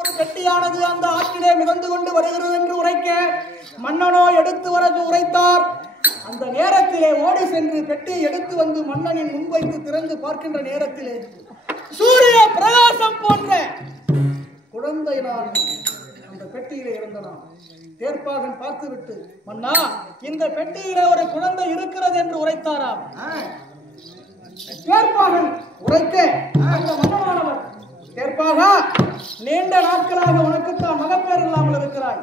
ஒரு பெட்டியானது அந்த ஆற்றிலே மிதந்து கொண்டு வருகிறது என்று உரைக்க மன்னனோ எடுத்து வர உரைத்தார். அந்த நேரத்திலே ஓடி சென்று பெட்டியை எடுத்து வந்து மன்னனின் முன்வைத்து திறந்து பார்க்கின்ற நேரத்திலே சூரிய பிரகாசம் போன்ற குழந்தை நான் அந்த பெட்டியிலே இருந்தனான். தேர்ப்பாகன் பார்த்துவிட்டு, மன்னா, இந்த பெட்டியிலே ஒரு குழந்தை இருக்கிறது என்று உரைத்தாராம். தேர்ப்பாகன் உரைக்க அந்த மன்னனானவர், தேர்ப்பாகா, நீண்ட நாட்களாக உனக்குத்தான் மகப்பேர் இல்லாமல் இருக்கிறாய்.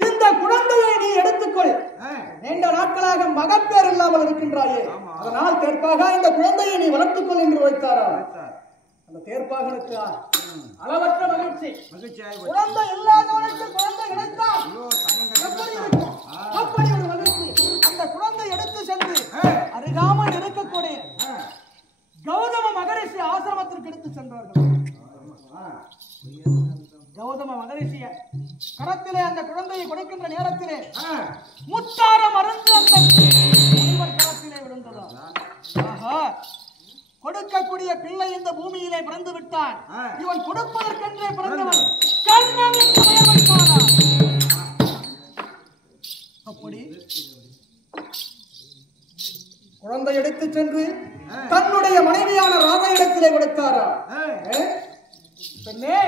இந்த குழந்தையை நீ எடுத்துக்கொள். நீண்ட நாட்களாக மகப்பேர் இல்லாமல் இருக்கின்றாயே, அதனால் தேர்ப்பாக இந்த குழந்தையை நீ வளர்த்துக்கொள் என்று வைத்தாரா. அந்த தேர்ப்பாகனுக்கு அளவற்ற மகிழ்ச்சி. குழந்தை இல்லாதவனுக்கு குழந்தை கிடைத்தால் எப்படி இருக்கும்? அப்படி ஒரு மகிழ்ச்சி. அந்த குழந்தை எடுத்து சென்று அருகாமல் இருக்கக்கூடிய கௌதம மகரிஷி ஆசிரமத்திற்கு எடுத்து சென்றார்கள். கௌதம மகரிஷிய கரத்திலே அந்த குழந்தையை கொடுக்கின்ற நேரத்திலே முத்தார மருந்து அந்த கரத்திலே விழுந்ததா. ஆஹா, கொடுக்கக்கூடிய பிள்ளை இந்த பூமியிலே பிறந்து விட்டான். இவன் கொடுப்பதற்கென்றே பிறந்தவன். கண்ணன் என்று பெயர் வைப்பானா? அப்படி குழந்தை எடுத்து சென்று தன்னுடைய மனைவியான ராதா இடத்திலே கொடுத்தாரா. பெண்ணே,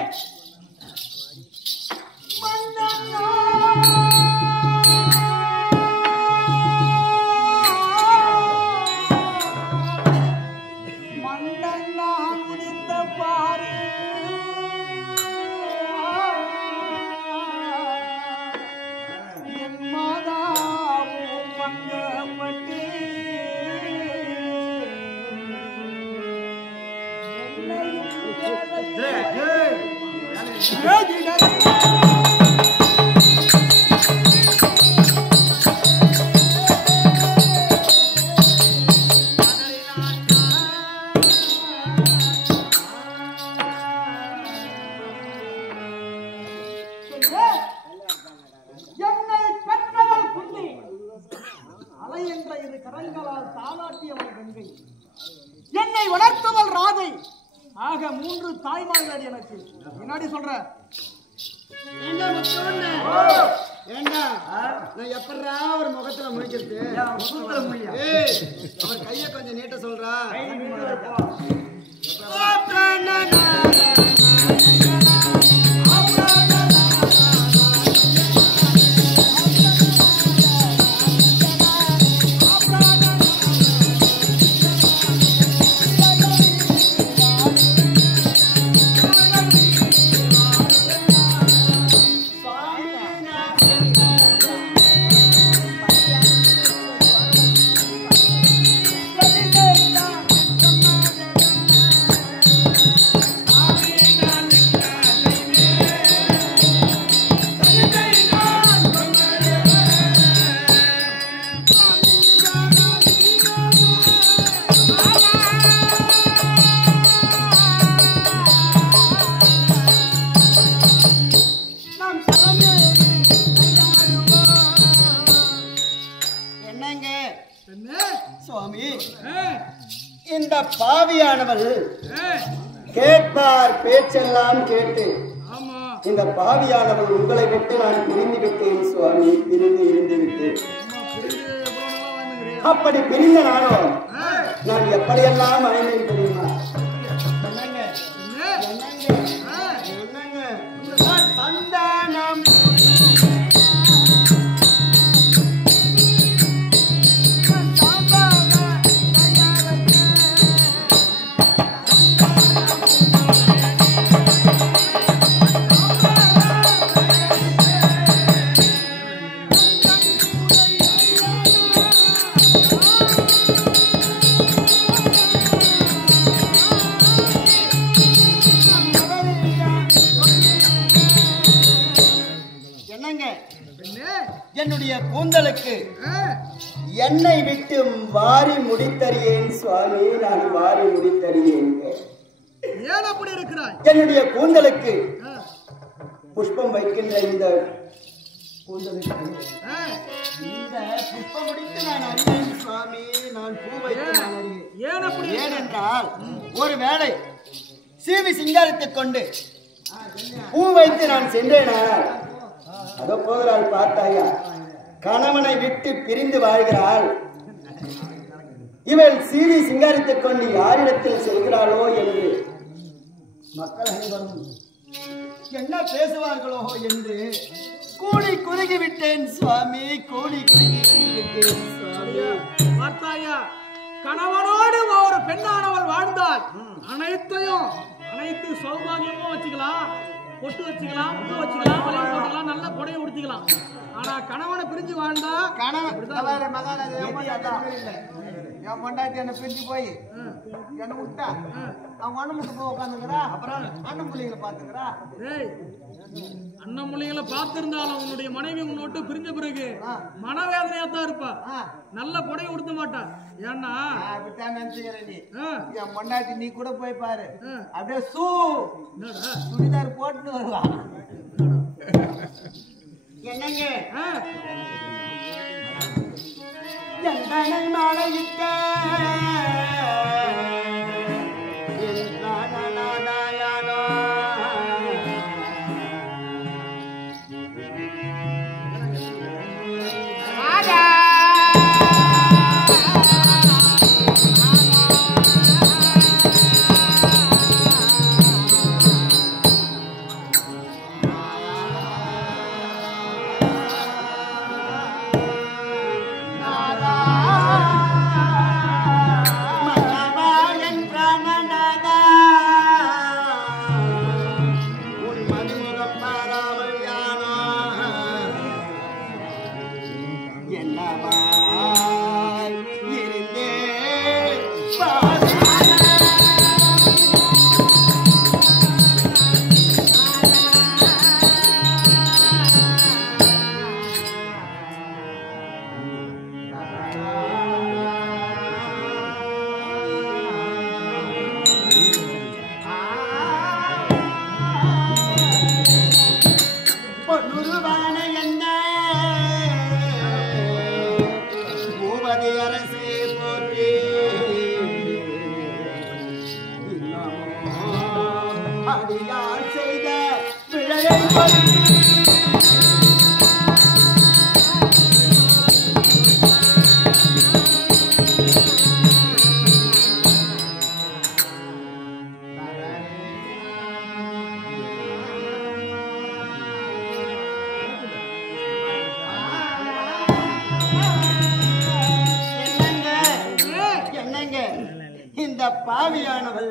என்னை வளர்த்தவள் ராதை. ஆக 3 தாய்மார்கள் எனக்கு. என்னடி சொல்ற? நான் எப்படா ஒரு முகத்துல முடிக்கிறது? அவர் கைய கொஞ்சம் நீட்ட சொல்றா. இந்த பாவியானவள் கேட்பார் பேச்செல்லாம் கேட்டு, இந்த பாவியானவள் உங்களை விட்டு நான் பிரிந்து விட்டேன் சுவாமி, பிரிந்து இருந்து விட்டேன். அப்படி பிரிந்த நானும் நான் எப்படியெல்லாம் அழைந்தேன் தெரியுமா? சந்தானம் என்னுடைய கூந்தலுக்கு எண்ணெய் விட்டு வாரி முடித்தறியேன் சுவாமி, நான் வாரி முடித்தறியேன். ஏன் அப்படி இருக்கிறாய்? என்னுடைய கூந்தலுக்கு புஷ்பம் வைக்கின்ற இந்த இந்த புஷ்பம் முடித்து நான் அறிவேன் சுவாமி. நான் பூ வைத்து நான் அறிவேன். ஏன் அப்படி? ஏனென்றால் ஒரு வேளை சீவி சிங்காரத்தை கொண்டு பூ வைத்து நான் சென்றேனா அதோ போகிறாள் பார்த்தாயா, கணவனை விட்டு பிரிந்து வாழ்கிறாள். இவள் சீவி சிங்காரத்தை கொண்டு யாரிடத்தில் செல்கிறாளோ என்று மக்கள் அனைவரும் என்ன பேசுவார்களோ என்று கூடி குறுகி விட்டேன் சுவாமி. கூடி குறுகி விட்டேன் சுவாமி. பார்த்தாயா, கணவனோடு ஒரு பெண்ணானவள் வாழ்ந்தால் அனைத்து சௌபாகியமும் வச்சுக்கலாம், பொட்டு வச்சுக்கலாம், பூ வச்சுக்கலாம், வளையல் போட்டுக்கலாம், நல்ல புடையை உடுத்திக்கலாம். ஆனா கணவனை பிரிஞ்சு வாழ்ந்தா என் பொண்டாட்டி என்ன பிரிஞ்சு போய் என்ன விட்டா அவங்க அண்ணன் முட்டு போய் உட்காந்துக்கிறா. அப்புறம் அண்ணன் பிள்ளைங்களை பாத்துக்கிறா. அண்ணன் பிள்ளைங்களை பார்த்திருந்தாலும் உன்னுடைய மனைவி உன்னோட்டு பிரிஞ்ச பிறகு மனவேதனையா தான் இருப்பா. நல்ல புடையை உடுத்த மாட்டா. ஏன்னா அப்படித்தான் நினைச்சுக்கிறேன் நீ. என் பொண்டாட்டி நீ கூட போய் பாரு, அப்படியே சுடிதார் போட்டு வருவா. என்னங்க மாலையிட்ட இந்த பாவியானவள்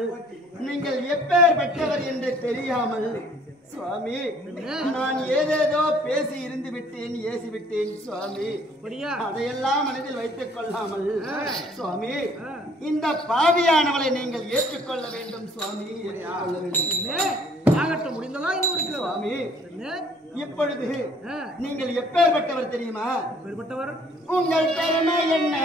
நீங்கள் எப்பேர் பெற்றவர் என்று தெரியாமல் சுவாமி நான் ஏதேதோ பேசி இருந்து விட்டேன், ஏசி விட்டேன் சுவாமி. அதையெல்லாம் மனதில் வைத்துக் கொள்ளாமல் சுவாமி இந்த பாவியானவளை நீங்கள் ஏற்றுக்கொள்ள வேண்டும் சுவாமி. முடிந்ததா சுவாமி இப்பொழுது நீங்கள் எப்பேற்பட்டவர் தெரியுமா? உங்கள் பெருமை என்ன?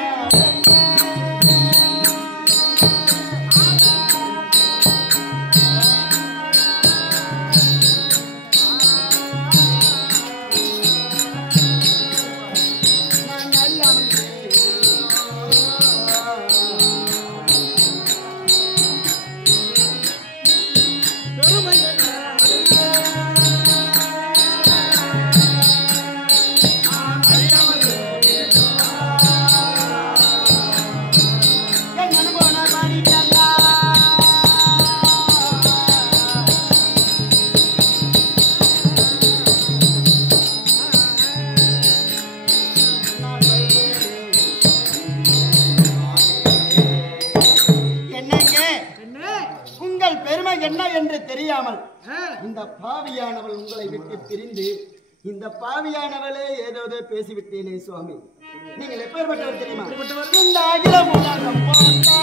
என்ன என்று தெரியாமல் இந்த பாவியானவள் உங்களை விட்டு பிரிந்து இந்த பாவியானவளே ஏதோ பேசிவிட்டேனே சுவாமி. நீங்கள் எப்பேற்பட்டவர் தெரியுமா? இந்த அகிலம் உலகம் போட்டா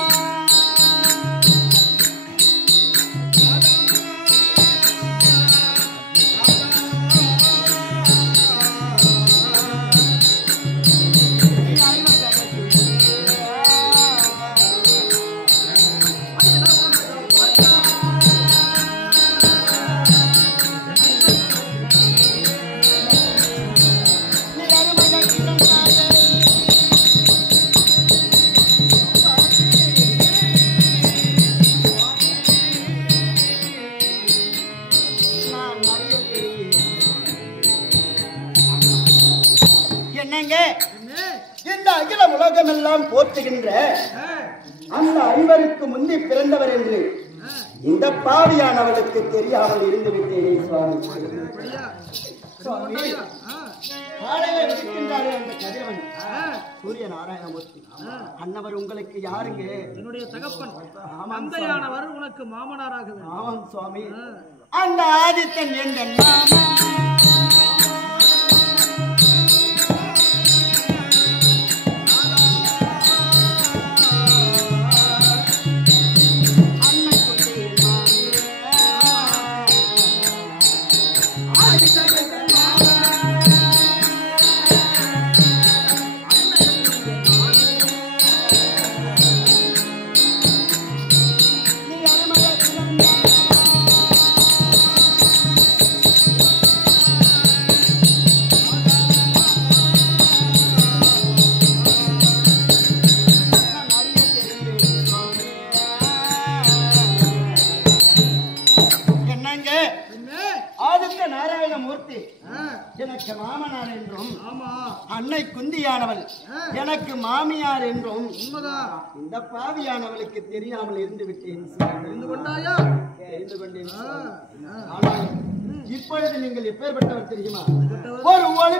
அகில உலகமெல்லாம் போற்றுகின்ற அந்த ஐவருக்கு முந்தி பிறந்தவர் என்று இந்த பாவியானவளுக்கு தெரியாமல் இருந்து விட்டேனே சுவாமி. சுவாமி, காலையில இருக்கின்றாரே அந்த கதிரவன் சூரிய நாராயணமூர்த்தி அன்னவர் உங்களுக்கு யாருங்க? என்னுடைய தகப்பன் மந்தையானவர் உனக்கு மாமனாராக. ஆமாம் சுவாமி. அந்த ஆதித்தன் என்ற மாமா எனக்கு மாமனார் என்றும் அன்னை குந்தியானவள் எனக்கு மாமியார் என்றும் இந்த பாவியானவளுக்கு தெரியாமல் இருந்து விட்டேன். தெரிந்து கொண்டேன். ஆனால் இப்பொழுது நீங்கள் எப்பேற்பட்டவர் தெரியுமா? ஒரு ஒளி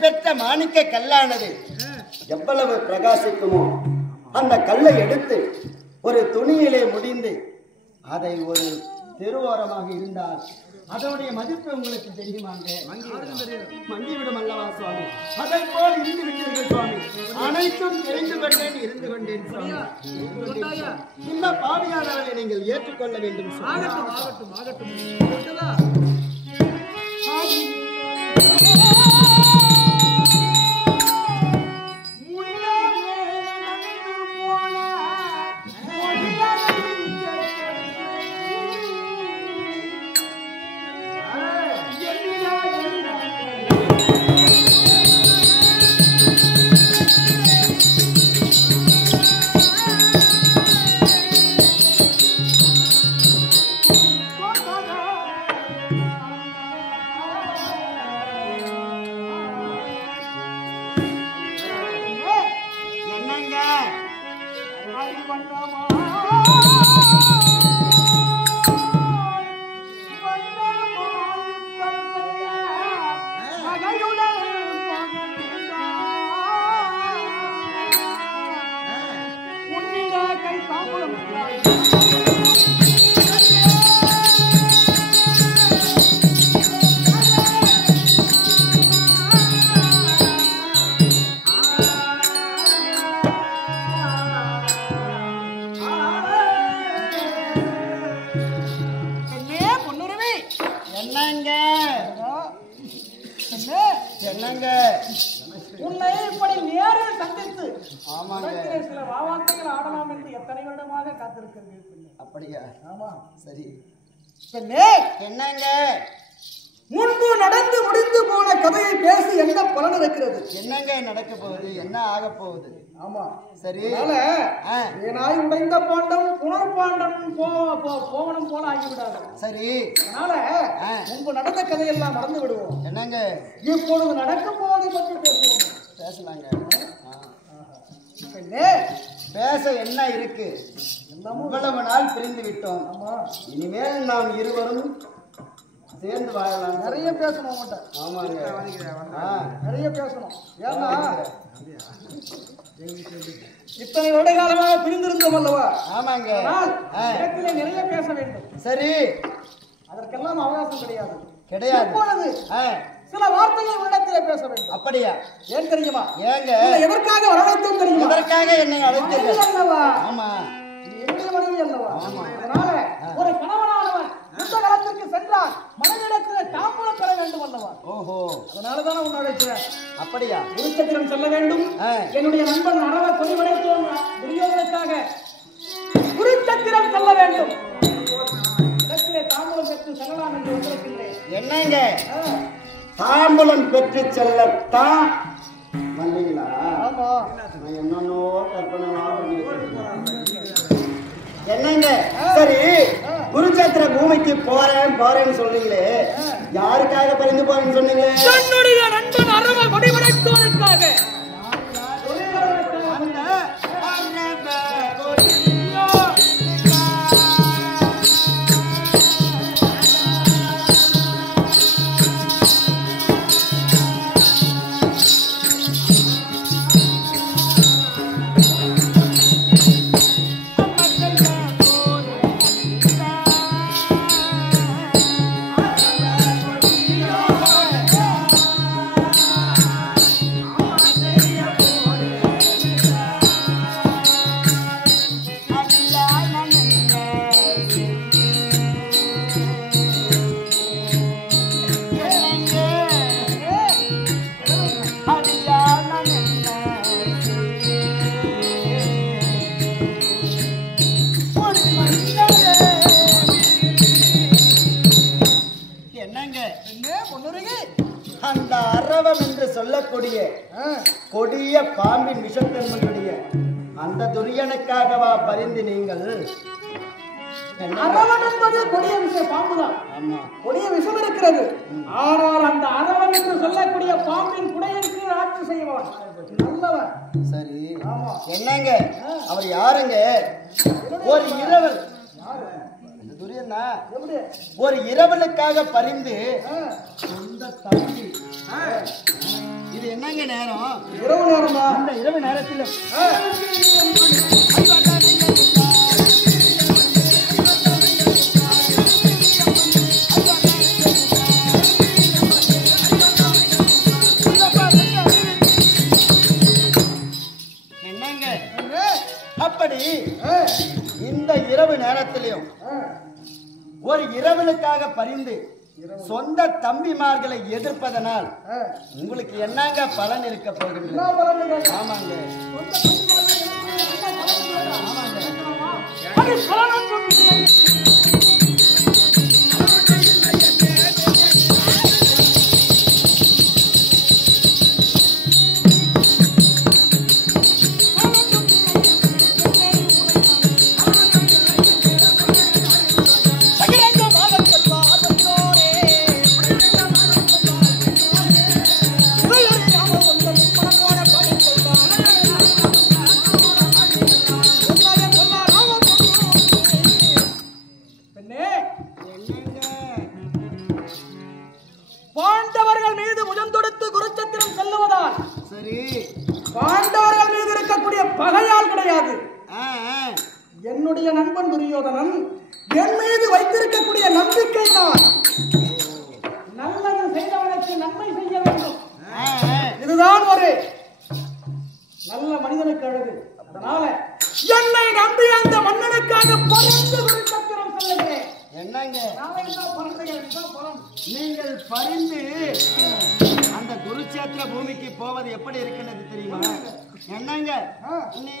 பெற்ற மாணிக்க கல்லானது எவ்வளவு பிரகாசிக்குமோ அந்த கல்லை எடுத்து ஒரு துணியிலே முடிந்து அதை ஒரு தெருவோரமாக இருந்தால் அதனுடைய மதிப்பு உங்களுக்கு தெரியுமாங்க? மங்கிவிடும் அல்லவா சுவாமி? அதை போல் இருந்து விட்டீர்கள் சுவாமி. அனைத்தும் தெரிந்து கொண்டேன், இருந்து கொண்டேன் சுவாமி. இந்த பாவியானவரை நீங்கள் ஏற்றுக்கொள்ள வேண்டும் சுவாமி. உன்னை இப்படி நேரில் சந்தித்து சில வாவாந்தங்கள் ஆடலாம் என்று எத்தனை வருடமாக காத்திருக்கிறீர்கள். அப்படியா? ஆமா. சரி. என்னங்க முன்பு நடந்து முடிந்து போன கதையை பேசி என்ன பலன் இருக்கிறது? என்னங்க நடக்க போகுது? என்ன ஆக போகுது? ஆமா. சரி. ஏனாய் உடைந்த பாண்டம் புனர்பாண்டம் போவனம் போல ஆகிவிடாது. சரி. அதனால முன்பு நடந்த கதையெல்லாம் மறந்து விடுவோம். என்னங்க இப்பொழுது நடக்கும் போதை பற்றி பேசுவோம். பேசலாங்க. பேச என்ன இருக்கு? இவ்வளவு நாள் பிரிந்து விட்டோம். இனிமேல் நாம் இருவரும் சேர்ந்து வாழலாம். நிறைய பேசணும். ஆமாங்க, நிறைய பேசணும். ஏன்னா இத்தனை வருட காலமாக பிரிந்திருந்தோம் அல்லவா? ஆமாங்க. நிறைய பேச வேண்டும். சரி, அதற்கெல்லாம் அவகாசம் கிடையாது. இப்பொழுது சில வார்த்தைகள் உள்ளத்திலே பேச வேண்டும். அப்படியா? ஏன் தெரியுமா? ஏங்க எதற்காக வரவேற்றோம் தெரியுமா? எதற்காக என்னை அழைத்தீர்கள் அல்லவா? ஆமா, என்னுடைய மனைவி அல்லவா? அதனால ஒரு கணவனானவன் இந்த அதனாலதான் உன்னை அழைக்கிறேன். அப்படியா? குருச்சத்திரம் செல்ல வேண்டும். என்னுடைய நண்பன் அறவ கொடிவடைத்தோம் துரியோதனுக்காக குருச்சத்திரம் செல்ல வேண்டும். இடத்திலே தாம்பூலம் பெற்று செல்லலாம் என்று வந்திருக்கின்றேன். என்னங்க தாம்பூலம் பெற்று செல்லத்தான் வந்தீங்களா? ஆமா. நான் என்னன்னோ கற்பனை பண்ணி வச்சிருக்கேன். என்னங்க சரி, குருச்சேத்திர பூமிக்கு போறேன்னு சொல்றீங்களே, யாருக்காக பரிந்து போறேன்னு சொன்னீங்க? என்னுடைய நண்பன் அறவ கொடிவடைத்தோனுக்காக. அந்த அரவம் என்று சொல்லக்கூடிய கொடிய பாம்பின் விஷத்தன்மையுடைய அந்த துரியனுக்காகவா பரிந்து நீங்கள்? அரவன் என்பது கொடிய விஷம், பாம்புதான். கொடிய விஷம் இருக்கிறது. ஆனால் அந்த அரவன் என்று சொல்லக்கூடிய பாம்பின் குடையிற்கு ஆட்சி செய்வான் நல்லவன். சரி, என்னங்க அவர் யாருங்க? ஒரு இரவல் துரியனா ஒரு இரவலுக்காக பரிந்து சொந்த தம்பி. இது என்னங்க நேரம்? இரவு நேரமா? இந்த இரவு நேரத்தில் என்னங்க அப்படி இந்த இரவு நேரத்திலையும் ஒரு இரவலுக்காக பரிந்து சொந்த தம்பிமார்களை எதிர்ப்பதனால் உங்களுக்கு என்னங்க பலன் இருக்க போகிறது? ஆமாங்க. பாண்டவர்கள் மீது முகம் தொடுத்து குருச்சத்திரம் செல்லுவதால் சரி, பாண்டவர்கள் மீது இருக்கக்கூடிய பகையால் கிடையாது. என்னுடைய நண்பன் துரியோதனன் என் மீது வைத்திருக்கக்கூடிய நம்பிக்கை தான். நல்லது செய்தவனுக்கு நன்மை செய்ய வேண்டும், இதுதான் ஒரு நல்ல மனிதனுக்கு அழகு. அதனால என்னை நம்பி அந்த மன்னனுக்காக பறந்து குருச்சத்திரம் செல்லுகிறேன். என்னங்க நீங்கள் பரிந்து அந்த குருச்சேத்திர பூமிக்கு போவது எப்படி இருக்கிறது தெரியுமா? என்னங்க நீ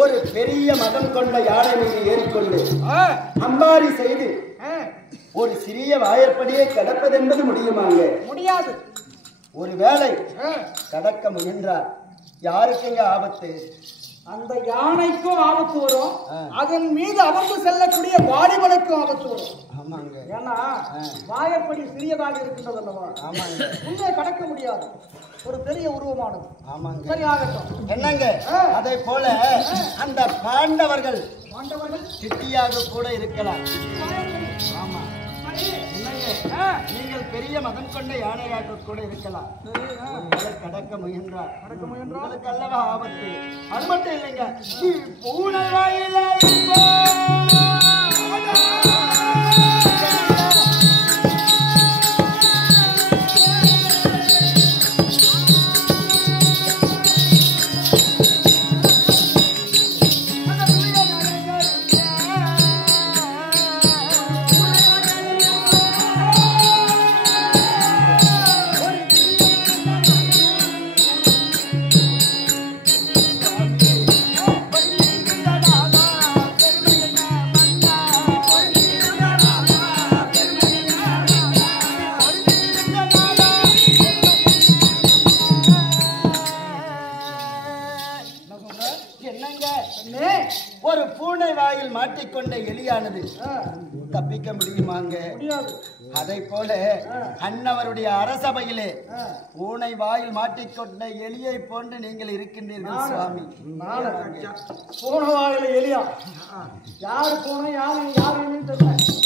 ஒரு பெரிய மதம் கொண்ட யானை மீது ஏறிக்கொண்டு அம்பாரி செய்து ஒரு சிறிய வாயற்படியை கடப்பது என்பது முடியுமாங்க? முடியாது. ஒரு வேளை கடக்க முயன்றார் யாருக்குங்க ஆபத்து? அந்த யானைக்கும் ஆபத்து வரும், அதன் மீது அமர்ந்து செல்லக்கூடிய வாலிபனுக்கும் ஆபத்து வரும். ஆமாங்க. ஏன்னா வாயப்படி சிறியதாக இருக்கின்றது அல்லவா? ஆமாங்க. உள்ளே கடக்க முடியாது, ஒரு பெரிய உருவமானது. ஆமாங்க. சரி, ஆகட்டும். என்னங்க அதை போல அந்த பாண்டவர்கள் பாண்டவர்கள் சிட்டியாக கூட இருக்கலாம். ஆமா. என்னங்க நீங்கள் பெரிய மதம் கொண்ட யானையாக கூட இருக்கலாம். உங்களை கடக்க முயன்றார் உங்களுக்கு அல்லவா ஆபத்து. அது மட்டும் இல்லைங்க, நீ பூனை வாயில ஒரு பூனை வாயில் மாட்டிக்கொண்ட எலியானது தப்பிக்க முடியுமாங்க? அதை போல அன்னவருடைய அரசபையிலே பூனை வாயில் மாட்டிக்கொண்ட எலியை போன்று நீங்கள் இருக்கின்றீர்கள் சுவாமி. பூனை வாயில எலியா? யாரு பூனை யாரு யாருன்னு தெரியல.